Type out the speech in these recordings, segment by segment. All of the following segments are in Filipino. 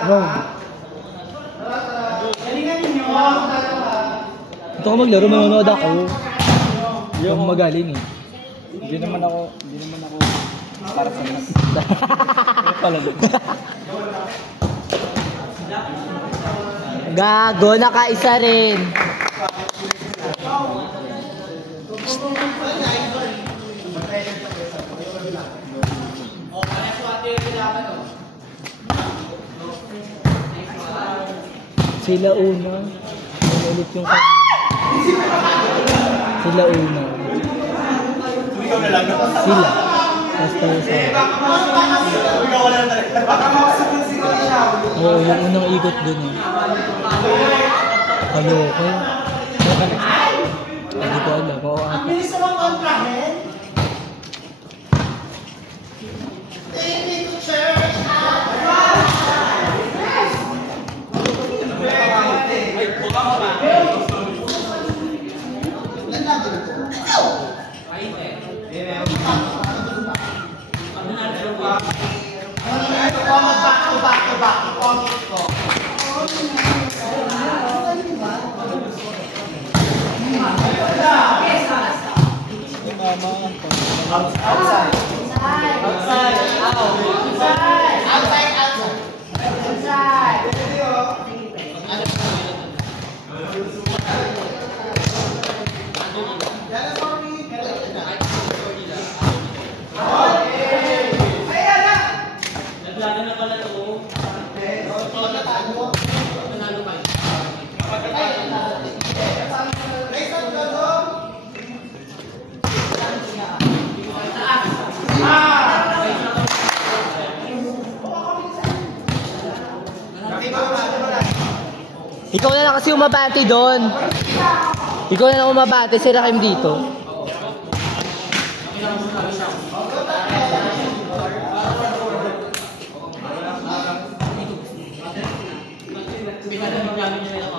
Round. Ito ko maglaro, manonood ako. Yung magaling eh. Hindi naman ako para sa mas. Pala doon. Gago, nakaisa rin. Sila una. Ulit yung sila una. Sila. Tapos tayo sa... Oo, yung unang ikot dun eh. Halo ko. Hindi ko alam. Oo, ata. Bilis naman kontrahin. Take to church. Ikaw na lang kasi umabante doon. Ikaw na lang umabante, si Rakim dito.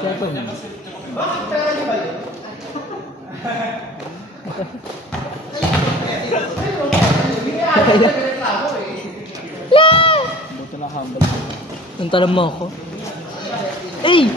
Siapa niya? Bakit pera niyo ba yun? Yeah! Buto na humble. Nantalam mo ako. Hey!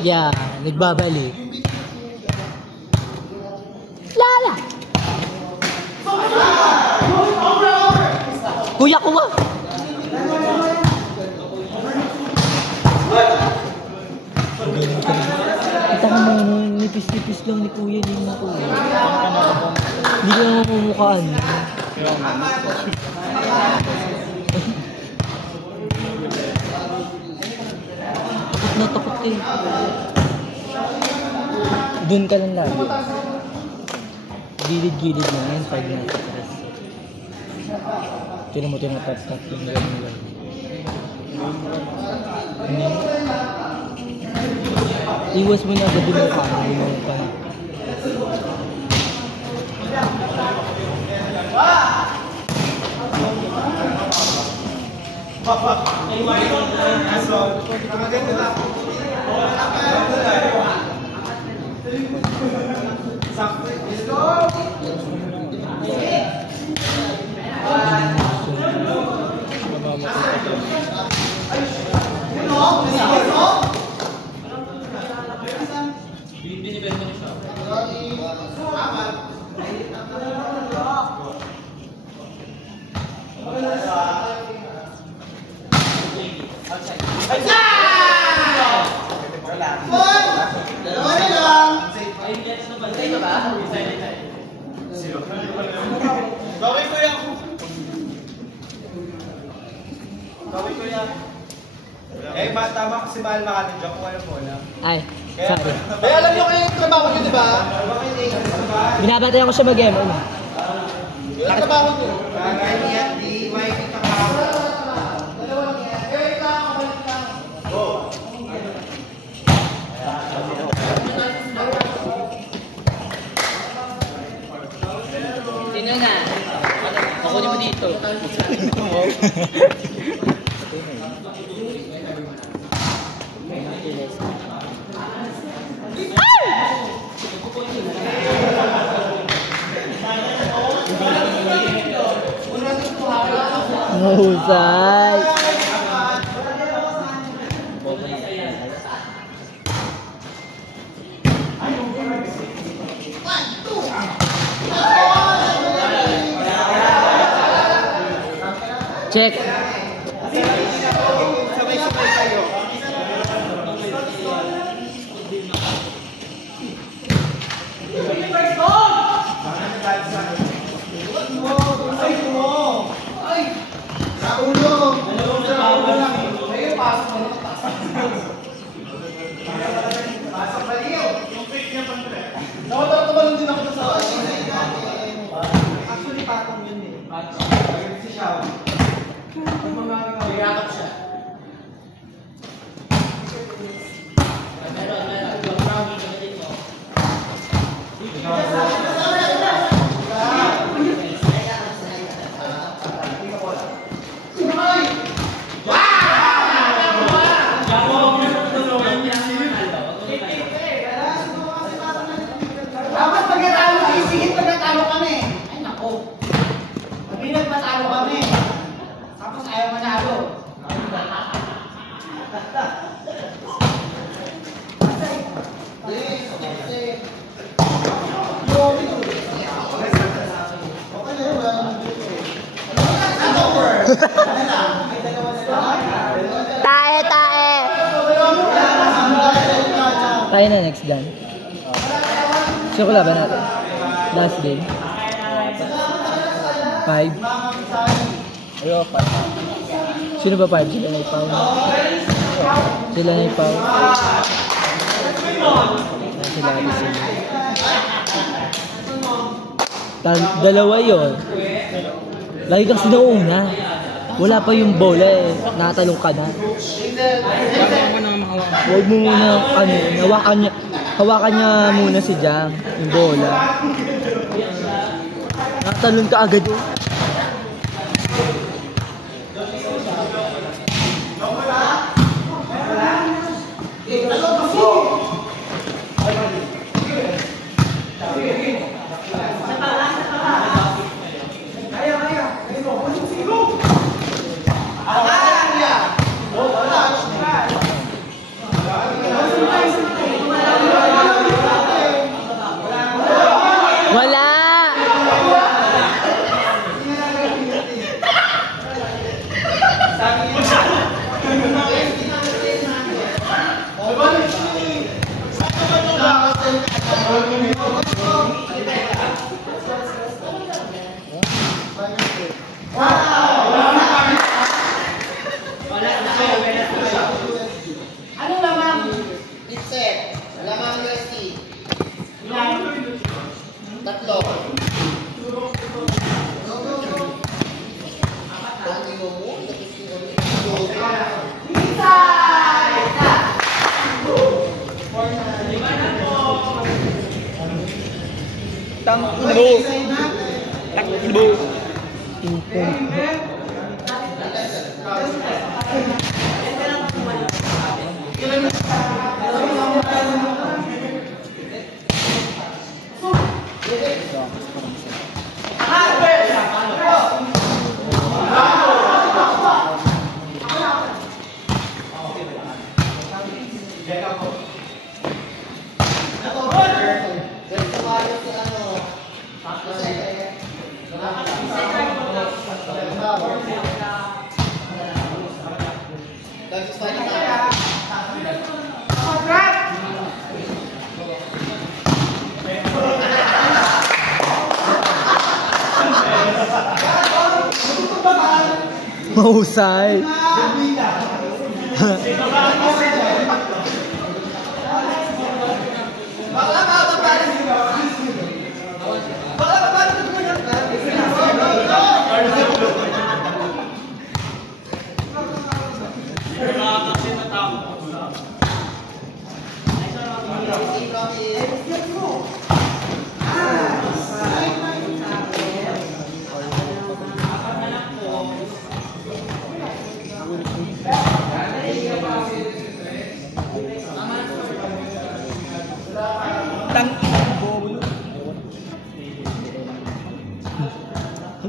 Yeah, nagbabalik. Lala! Kuya ko ba? Kita ka mo, nipis-nipis lang ni kuya, hindi mo kuya. Hindi ka naman mamumukhaan. Takot eh. Doon ka lang lagi. Gilid-gilid lang yan pag nasa stress. Tinan mo tinatap-tap yung lang. Iwas mo na agad yung mukha mo. Yung mukha mo. Eh, tama kasi mahal makatidya kung alam mo na. Ay, sorry. Kaya alam nyo kayo yung trabaho nyo, di ba? Binabatay ako siya mag-M. Yung trabaho nyo. Bagay niya, di, may trabaho. Dalawang yan. Eh, wait lang, kabalik lang. Go. Sino na? Ako mo dito. Mahusay. Check. Sabay-sabay kayo. Sa ulo. Ayun, pasok mo. Pasok ba niyo? Nawalan din ako sa actually, patong yun eh. Si Xiao. Nagmamagayakap siya. Dapat pagkatalo, isigit pagkatalo kami. Ay nako. Pag matalo kami. Tapos ayaw manalo. Tae, tae. Tayo na next dan. Sino ko laban natin? Last game. 5. Ayo, 5. Sino ba 5? Sila na ipaw. Sila na ipaw. Sila na sila. Dalawa yun. Lagi kang sinauna. Wala pa yung bola eh. Nakatalong ka na. Huwag mo muna hawakan niya muna si Jang. Yung bola. Nakatalong ka agad yun. Wala! Ano lamang? Bitset. Lamang UST. Tatlo. Takbo. Mahusay.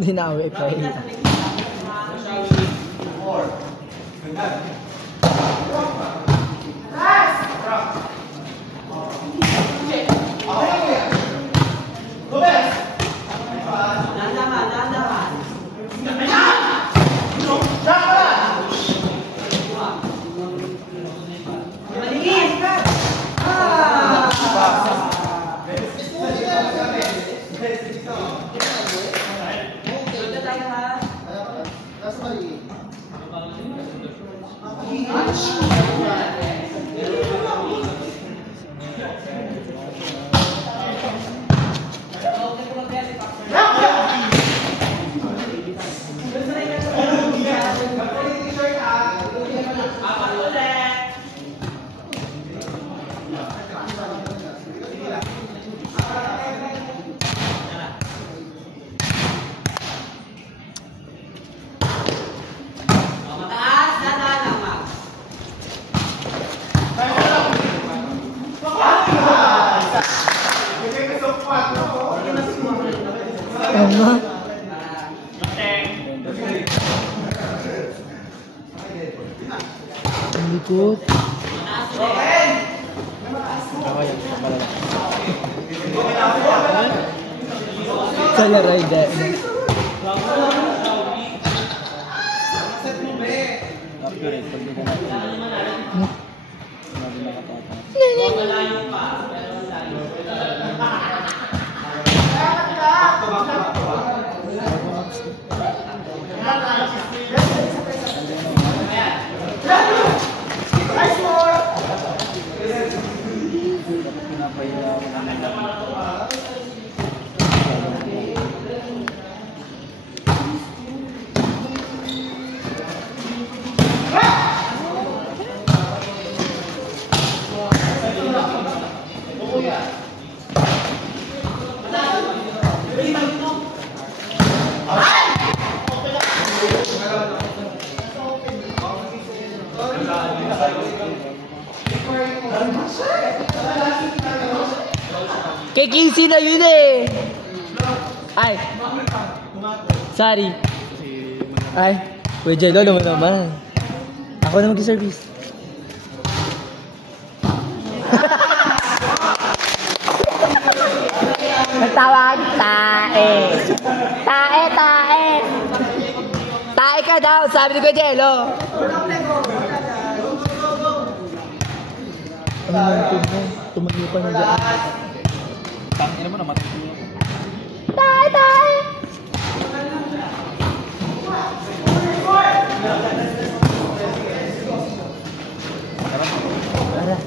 Hindi na away pa eh. Ano? Ang likod. Sa laray dahil. Upgrade, pag di ka na. Kay Casey na yun eh! Ay! Sorry. Ay! Uy, Jello naman. Ako na mag-service. Nagtawag, tae. Tae, tae. Tae ka daw, sabi ni Kuya Jello. Ano naman ito mo? Tumayo pa na dyan. Tangin naman naman. Tae, tae. Tara.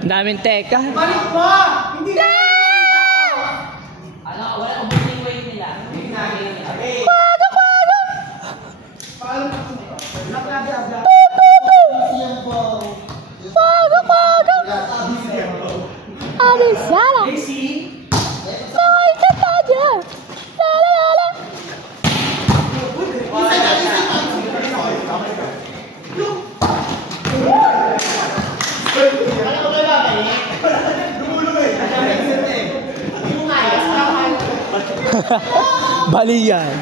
Daming teka. Balik pa! Hindi na! Alisala. Ay, kataja. La la la la. Bali yan.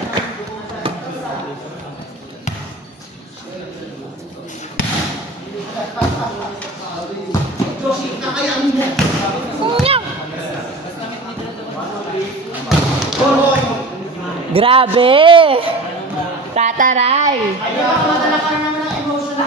Grabe! Tataray! Madala ka naman ng emotion na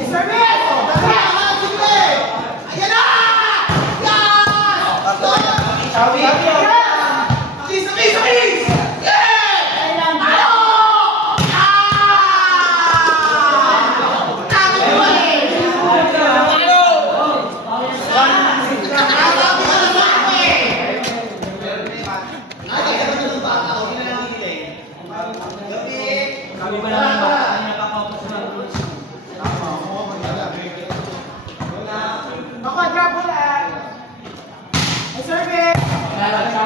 Ay, service! Para sa